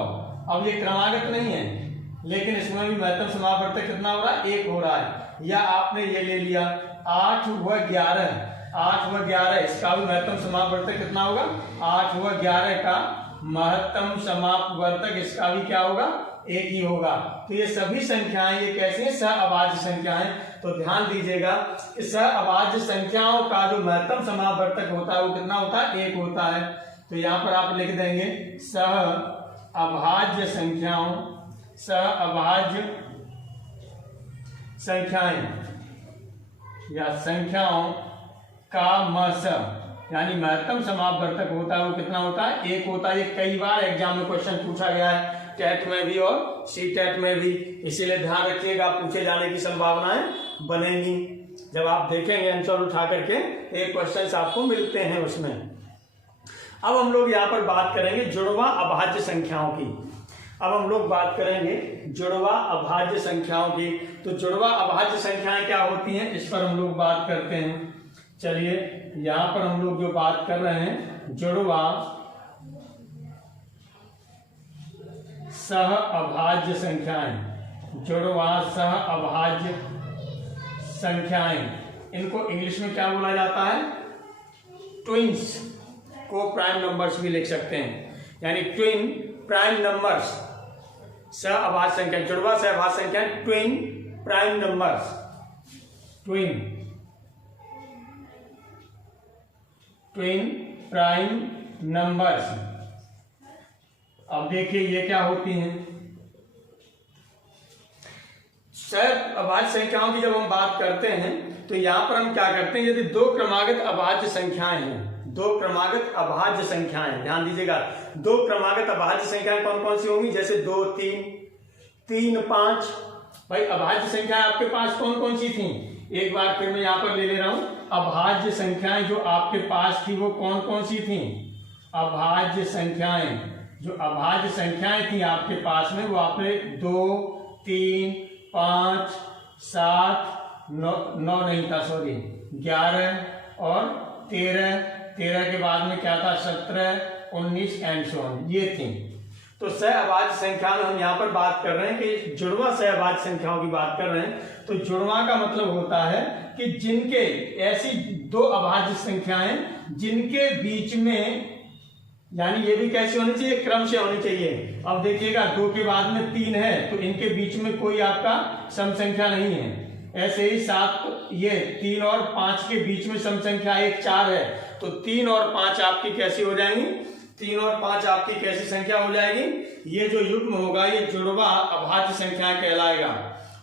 अब ये क्रमागत नहीं है लेकिन इसमें भी महत्तम समापवर्तक कितना हो रहा है, एक हो रहा है। या आपने ये ले लिया 8 व 11, इसका भी महत्तम समापवर्तक कितना होगा, 8 व 11 का महत्तम समापवर्तक इसका भी क्या होगा, एक ही होगा। तो ये सभी संख्याएं ये कैसे हैं, सह अभाज्य संख्याएं। तो ध्यान दीजिएगा कि सह अभाज्य संख्याओं का जो महत्तम समापवर्तक होता है वो कितना होता है, एक होता है। तो यहाँ पर आप लिख देंगे सह अभाज्य संख्याओं, सह अभाज्य संख्याएं या संख्याओं का मस, यानी महत्तम समापवर्तक होता है वो कितना होता है, एक होता है। ये कई बार एग्जाम में क्वेश्चन पूछा गया है, टेट में भी और सी-टेट में भी, इसीलिए ध्यान रखिएगा पूछे जाने की संभावनाएं बनेंगी। जब आप देखेंगे आंसर उठा करके एक क्वेश्चंस आपको मिलते हैं उसमें। अब हम लोग यहाँ पर बात करेंगे जुड़वा अभाज्य संख्याओं की। अब हम लोग बात करेंगे जुड़वा अभाज्य संख्याओं की। तो जुड़वा अभाज्य संख्याएं क्या होती हैं, इस पर हम लोग बात करते हैं। चलिए यहाँ पर हम लोग जो बात कर रहे हैं, जुड़वा सह अभाज्य संख्याएं, जुड़वा सह अभाज्य संख्याएं, इनको इंग्लिश में क्या बोला जाता है, ट्विन्स। को प्राइम नंबर्स भी लिख सकते हैं, यानी ट्विन प्राइम नंबर्स। सह अभाज्य संख्या, जुड़वा सह अभाज्य संख्या, twin prime numbers, twin prime numbers. अब देखिए ये क्या होती हैं, सह अभाज्य संख्याओं की जब हम बात करते हैं तो यहां पर हम क्या करते हैं, यदि दो क्रमागत अभाज्य संख्याएं हैं, दो क्रमागत अभाज्य संख्याएं, ध्यान दीजिएगा, दो क्रमागत अभाज्य संख्याएं कौन कौन सी होंगी, जैसे 2 3, 3 5। भाई अभाज्य संख्याएं आपके पास कौन कौन सी थी, एक बार फिर मैं यहां पर ले रहा हूं। अभाज्य संख्याएं जो आपके पास थी वो कौन कौन सी थी, अभाज्य संख्याएं, जो अभाज्य संख्याएं थी आपके पास में वो आपने 2 3 5 7 9 नहीं था, सॉरी 11 और 13 के बाद में क्या था, 17 19 एंड सो ऑन, ये थी। तो सहअभाज्य संख्या में हम यहाँ पर बात कर रहे हैं कि जुड़वा सहअभाज्य संख्याओं की बात कर रहे हैं। तो जुड़वा का मतलब होता है कि जिनके ऐसी दो अभाज्य संख्याएं जिनके बीच में, यानी ये भी कैसे होनी चाहिए, क्रम से होनी चाहिए। अब देखिएगा 2 के बाद में 3 है तो इनके बीच में कोई आपका सम संख्या नहीं है। ऐसे ही 7, ये 3 और 5 के बीच में सम संख्या 1 4 है, तो 3 और 5 आपकी कैसी हो जाएंगी, 3 और 5 आपकी कैसी संख्या हो जाएगी, ये जो युग्म होगा ये जुड़वा अभाज्य संख्या कहलाएगा।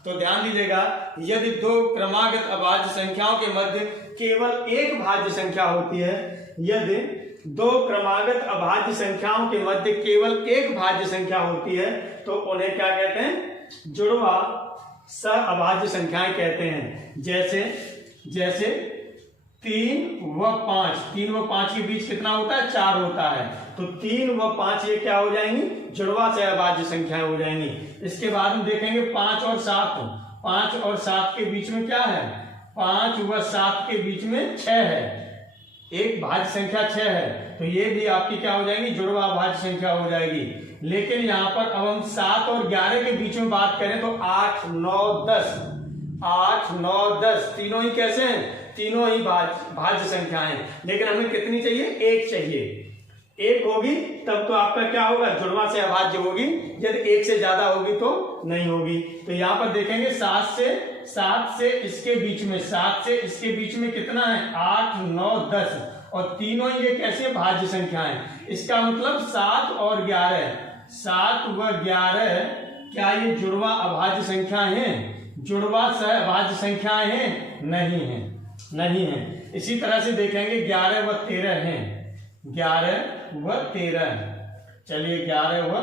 तो ध्यान दीजिएगा, यदि दो क्रमागत अभाज्य संख्याओं के मध्य केवल एक भाज्य संख्या होती है, यदि दो क्रमागत अभाज्य संख्याओं के मध्य केवल एक भाज्य संख्या होती है तो उन्हें क्या कहते हैं, जुड़वा सहअभाज्य संख्याएं कहते हैं। जैसे 3 व 5 के बीच कितना होता है, 4 होता है, तो 3 व 5 ये क्या हो जाएंगी, जुड़वा सहअभाज्य संख्याएं हो जाएंगी। इसके बाद में देखेंगे 5 और 7 के बीच में क्या है, 5 व 7 के बीच में 6 है, एक भाज्य संख्या 6 है, तो ये भी आपकी क्या हो जाएगी, जुड़वा अभाज्य संख्या हो जाएगी। लेकिन यहाँ पर अब हम 7 और 11 के बीच में बात करें तो 8 9 10 तीनों ही कैसे हैं, तीनों ही भाज्य संख्याएं, लेकिन हमें कितनी चाहिए, एक चाहिए। एक होगी तब तो आपका क्या होगा, जुड़वा से अभाज्य होगी, यदि एक से ज्यादा होगी तो नहीं होगी। तो यहाँ पर देखेंगे 7 से इसके बीच में कितना है, 8 9 10, और तीनों ये कैसे भाज्य संख्याएं। इसका मतलब 7 और 11, 7 व 11 क्या ये जुड़वा अभाज्य संख्या हैं, जुड़वा सहअभाज्य संख्याएं हैं, नहीं है। इसी तरह से देखेंगे 11 व 13 हैं, 11 व 13, चलिए 11 व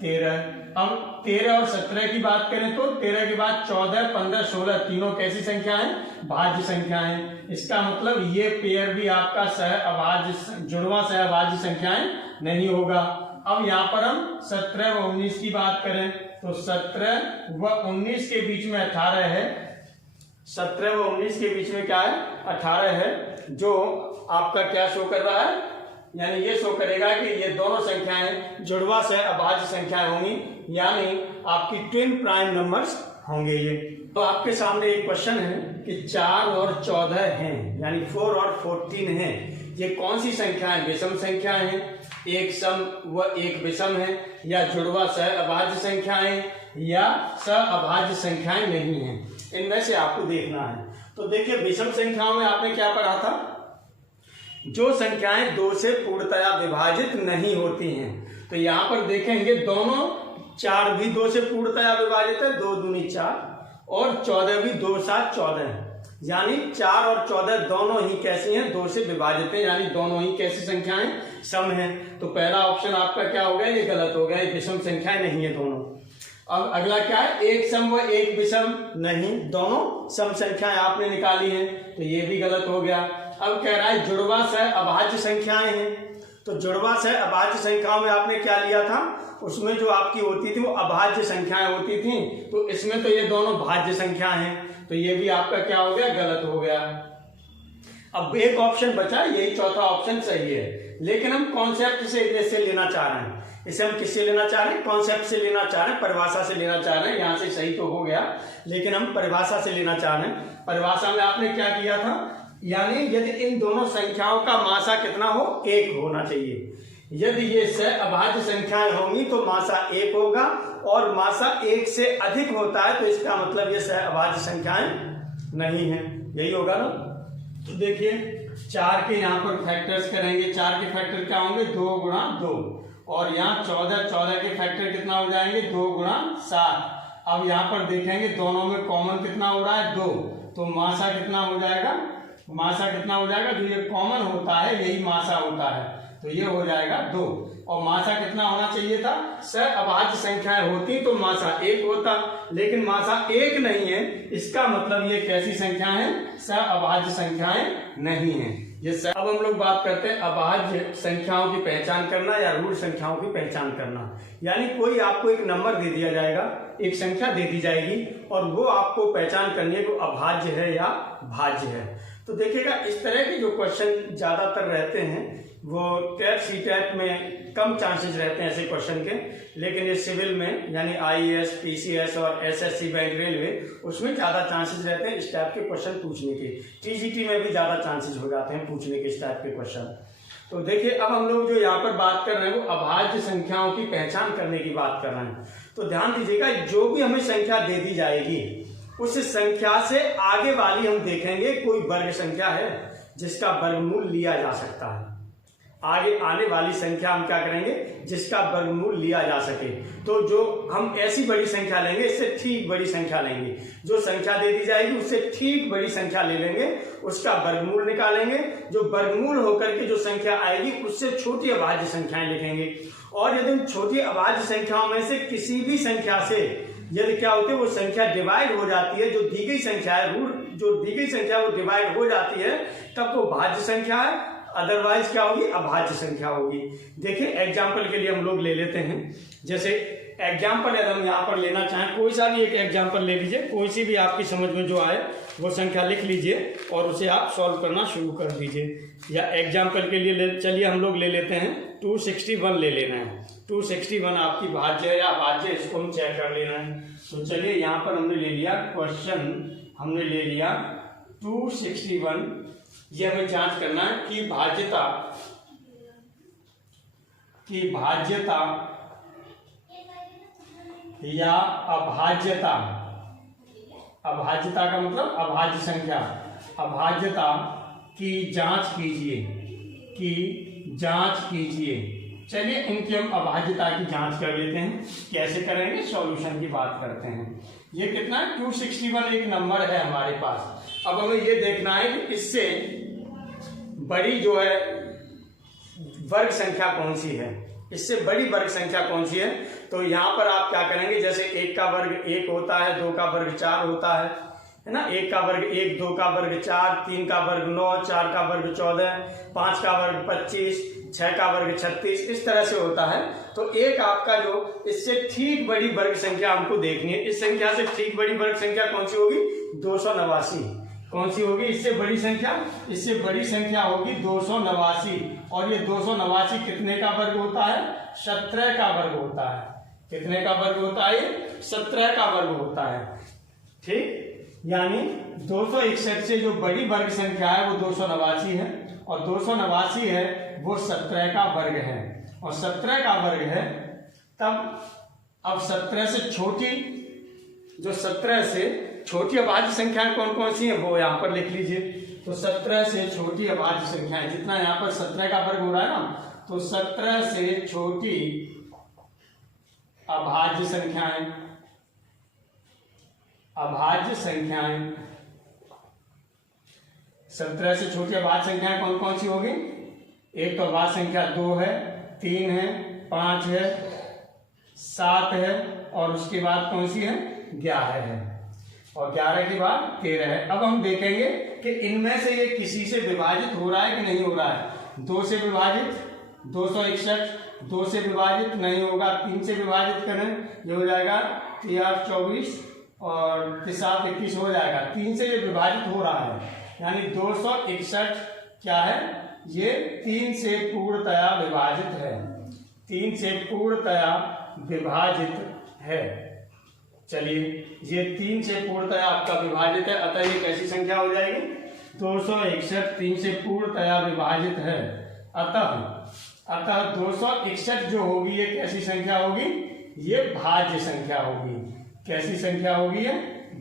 13। अब 13 और 17 की बात करें तो 13 के बाद 14 15 16 तीनों कैसी संख्या है, भाज्य संख्या है। इसका मतलब ये पेयर भी आपका सहअभाज्य, जुड़वा सहअभाज्य संख्याएं नहीं होगा। अब यहाँ पर हम 17 व 19 की बात करें तो 17 व 19 के बीच में 18 है, 17 व 19 के बीच में क्या है, 18 है, जो आपका क्या शो कर रहा है, यानी ये शो करेगा कि ये दोनों संख्याएं जुड़वा सहअभाज्य संख्याएं होंगी, यानी आपकी ट्विन प्राइम नंबर्स होंगे ये। तो आपके सामने एक क्वेश्चन है कि 4 और 14 हैं, यानी 4 और 14 हैं, ये कौन सी संख्याएं, विषम संख्याएं हैं, एक सम व एक विषम है, या जुड़वा सहअभाज्य संख्याएं, या सहअभाज्य संख्याएं नहीं है, इनमें से आपको देखना है। तो देखिए विषम संख्याओं में आपने क्या पढ़ा था, जो संख्याएं 2 से पूर्णतया विभाजित नहीं होती हैं। तो यहाँ पर देखेंगे दोनों, 4 भी 2 से पूर्णतया विभाजित है, 2 दूनी 4, और 14 भी 2 7 14 है, यानी 4 और 14 दोनों ही कैसी हैं, 2 से विभाजित है, यानी दोनों ही कैसी संख्याएं, सम हैं। तो पहला ऑप्शन आपका क्या हो गया, ये गलत हो गया, ये विषम संख्याएं नहीं है दोनों। अब अगला क्या है, एक सम व एक विषम, नहीं, दोनों सम संख्याएं आपने निकाली हैं, तो ये भी गलत हो गया। अब कह रहा है जुड़वा सहअभाज्य संख्याएं हैं, तो जुड़वा सहअभाज्य संख्याओं में आपने क्या लिया था, उसमें जो आपकी होती थी वो अभाज्य संख्याएं होती थी, तो इसमें तो ये दोनों भाज्य संख्या हैं, तो ये भी आपका क्या हो गया, गलत हो गया। अब एक ऑप्शन बचा, यही चौथा ऑप्शन सही है, लेकिन हम कॉन्सेप्ट से इसे लेना चाह रहे हैं, इसे हम किससे लेना चाह रहे हैं, कॉन्सेप्ट से लेना चाह रहे हैं, परिभाषा से लेना चाह रहे हैं। यहाँ से सही तो हो गया, लेकिन हम परिभाषा से लेना चाह रहे हैं। परिभाषा में आपने क्या किया था, यानी यदि इन दोनों संख्याओं का मासा कितना हो, 1 होना चाहिए। यदि ये सहअभाज्य संख्याएं होंगी तो मासा 1 होगा, और मासा 1 से अधिक होता है तो इसका मतलब ये सहअभाज्य संख्याएं नहीं है, यही होगा ना। तो देखिए 4 के यहाँ पर फैक्टर्स करेंगे, 4 के फैक्टर क्या होंगे, 2 गुणा 2, और यहाँ 14 के फैक्टर कितना हो जाएंगे, 2 गुणा 7। अब यहाँ पर देखेंगे दोनों में कॉमन कितना हो रहा है, 2, तो मासा कितना हो जाएगा, जो ये कॉमन होता है यही मासा होता है, तो ये हो जाएगा 2। और मासा कितना होना चाहिए था, सहअभाज्य संख्याएं होती तो मासा 1 होता, लेकिन मासा 1 नहीं है, इसका मतलब ये कैसी संख्या है, सहअभाज्य संख्याएं नहीं है ये। अब हम लोग बात करते हैं अभाज्य संख्याओं की पहचान करना या रूढ़ संख्याओं की पहचान करना। यानी कोई आपको एक नंबर दे दिया जाएगा, एक संख्या दे दी जाएगी, और वो आपको पहचान करनी है कि अभाज्य है या भाज्य है। तो देखिएगा इस तरह के जो क्वेश्चन ज्यादातर रहते हैं वो टेट सी टेट में कम चांसेस रहते हैं ऐसे क्वेश्चन के, लेकिन ये सिविल में यानी IAS, PCS और SSC बैंक रेलवे उसमें ज़्यादा चांसेस रहते हैं इस टाइप के क्वेश्चन पूछने के। TGT में भी ज़्यादा चांसेस हो जाते हैं पूछने के इस टाइप के क्वेश्चन। तो देखिए अब हम लोग जो यहाँ पर बात कर रहे हैं वो अभाज्य संख्याओं की पहचान करने की बात कर रहे हैं। तो ध्यान दीजिएगा, जो भी हमें संख्या दे दी जाएगी उस संख्या से आगे वाली हम देखेंगे कोई वर्ग संख्या है जिसका वर्गमूल लिया जा सकता है। आगे आने वाली संख्या हम क्या करेंगे, जिसका वर्गमूल लिया जा सके। तो जो हम ऐसी बड़ी संख्या लेंगे, इससे ठीक बड़ी संख्या लेंगे, जो संख्या दे दी जाएगी उससे ठीक बड़ी संख्या ले लेंगे, उसका वर्गमूल निकालेंगे, जो वर्गमूल होकर के जो संख्या आएगी उससे छोटी अभाज्य संख्याएं लिखेंगे। और यदि छोटी अभाज्य संख्याओं में से किसी भी संख्या से यदि क्या होती है वो संख्या डिवाइड हो जाती है, जो दी गई संख्या है, रूट जो दी गई संख्या वो डिवाइड हो जाती है, तब वो भाज्य संख्या है, अदरवाइज क्या होगी, अभाज्य संख्या होगी। देखिए एग्जाम्पल के लिए हम लोग ले लेते हैं, जैसे एग्जाम्पल यदि हम यहाँ पर लेना चाहें, कोई सा भी एक एग्जाम्पल ले लीजिए, कोई सी भी आपकी समझ में जो आए वो संख्या लिख लीजिए और उसे आप सॉल्व करना शुरू कर दीजिए। या एग्जाम्पल के लिए चलिए हम लोग ले लेते हैं 261 ले लेना है। 261 आपकी भाज्य है या अभाज्य, इसको हम चेक कर लेना है। तो चलिए यहाँ पर हमने ले लिया क्वेश्चन, हमने ले लिया 261, ये हमें जांच करना है कि भाज्यता या अभाज्यता, अभाज्यता का मतलब अभाज्य संख्या, अभाज्यता की जांच कीजिए। चलिए इनकी हम अभाज्यता की जांच कर लेते हैं, कैसे करेंगे सॉल्यूशन की बात करते हैं। ये कितना है, 261 एक नंबर है हमारे पास। अब हमें ये देखना है कि इससे बड़ी जो है वर्ग संख्या कौन सी है, इससे बड़ी वर्ग संख्या कौन सी है। तो यहाँ पर आप क्या करेंगे, जैसे 1 का वर्ग 1 होता है, 2 का वर्ग 4 होता है ना, 1 का वर्ग 1, 2 का वर्ग 4, 3 का वर्ग 9, 4 का वर्ग 14, 5 का वर्ग 25, 6 का वर्ग 36, इस तरह से होता है। तो एक आपका जो इससे ठीक बड़ी वर्ग संख्या हमको देखनी है, इस संख्या से ठीक बड़ी वर्ग संख्या कौन सी होगी, 289। कौन सी होगी इससे बड़ी संख्या, इससे बड़ी संख्या होगी 289। और ये 289 कितने का वर्ग होता है, 17 का वर्ग होता है। कितने का वर्ग होता है, 17 का वर्ग होता है। ठीक, यानी 261 से जो बड़ी वर्ग संख्या है वो 289 है, और 289 है वो 17 का वर्ग है, और 17 का वर्ग है तब अब 17 से छोटी, जो 17 से छोटी अभाज्य संख्याएं कौन कौन सी है वो यहाँ पर लिख लीजिए। तो 17 से छोटी अभाज्य संख्याएं, जितना यहाँ पर 17 का वर्ग हो रहा है ना, तो 17 से छोटी अभाज्य संख्याएं, अभाज्य संख्याएं 17 से छोटी अभाज्य संख्याएं कौन कौन सी होगी, एक तो अभाज्य संख्या 2 है, 3 है, 5 है, 7 है, और उसके बाद कौन सी है, 11 है, और 11 के बाद 13 है। अब हम देखेंगे कि इनमें से ये किसी से विभाजित हो रहा है कि नहीं हो रहा है। 2 से विभाजित 261, 2 से विभाजित नहीं होगा, 3 से विभाजित करें, ये हो जाएगा 3 24 और 3 21 हो जाएगा। 3 से ये विभाजित हो रहा है, यानी 261 क्या है, ये 3 से पूर्णतया विभाजित है, 3 से पूर्णतया विभाजित है। चलिए ये 3 से पूर्णतया आपका विभाजित है, अतः ये कैसी संख्या हो जाएगी, 261 3 से पूर्णतया विभाजित है, अतः 261 जो होगी ये कैसी संख्या होगी, ये भाज्य संख्या होगी। कैसी संख्या होगी, ये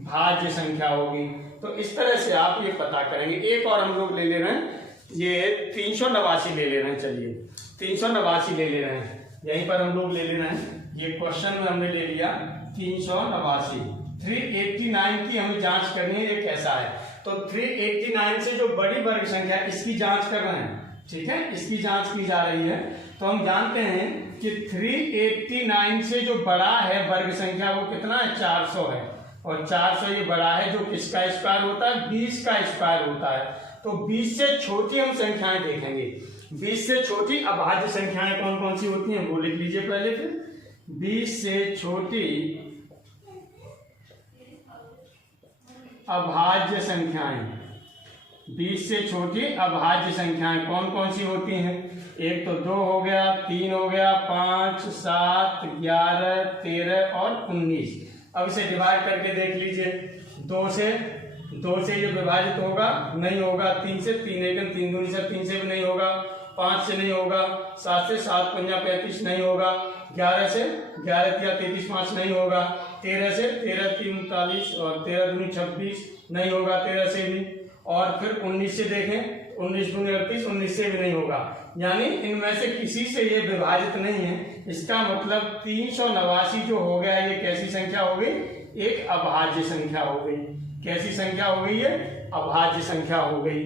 भाज्य संख्या होगी। तो इस तरह से आप ये पता करेंगे। एक और हम लोग ले ले रहे हैं, ये 389 ले ले रहे हैं। चलिए 389 ले ले रहे हैं, यहीं पर हम लोग ले ले रहे हैं। ये क्वेश्चन में हमने ले लिया 389, 389 की हमें जांच करनी है ये कैसा है। तो 389 से जो बड़ी वर्ग संख्या इसकी जांच कर रहे हैं, ठीक है, इसकी जांच की जा रही है। तो हम जानते हैं कि 389 से जो बड़ा है वर्ग संख्या वो कितना है, 400 है, और 400 ये बड़ा है जो किसका स्क्वायर होता है, 20 का स्क्वायर होता है। तो 20 से छोटी हम संख्याएं देखेंगे, 20 से छोटी अभाज्य संख्याएं कौन कौन सी होती हैं वो लिख लीजिए पहले। फिर 20 से छोटी अभाज्य संख्याएं, 20 से छोटी अभाज्य संख्याएं कौन कौन सी होती हैं? एक तो 2 हो गया, 3 हो गया, 5, 7, 11, 13 और 19। अब इसे डिवाइड करके देख लीजिए। 2 से ये विभाजित होगा? नहीं होगा। 3 से 3 1 3 दूनी से 3 से भी नहीं होगा। 5 से नहीं होगा। 7 से 7 पंजा 35 नहीं होगा। 11 से 11 तिया 33 5 नहीं होगा। 13 से 13 3 39 और 13 दूनी 26 नहीं होगा 13 से भी। और फिर 19 से देखें, 19 दूनी 38, 19 से भी नहीं होगा। यानी इनमें से किसी से ये विभाजित नहीं है। इसका मतलब 389 जो हो गया ये कैसी संख्या हो गई? एक अभाज्य संख्या हो गई। कैसी संख्या हो गई? ये अभाज्य संख्या हो गई।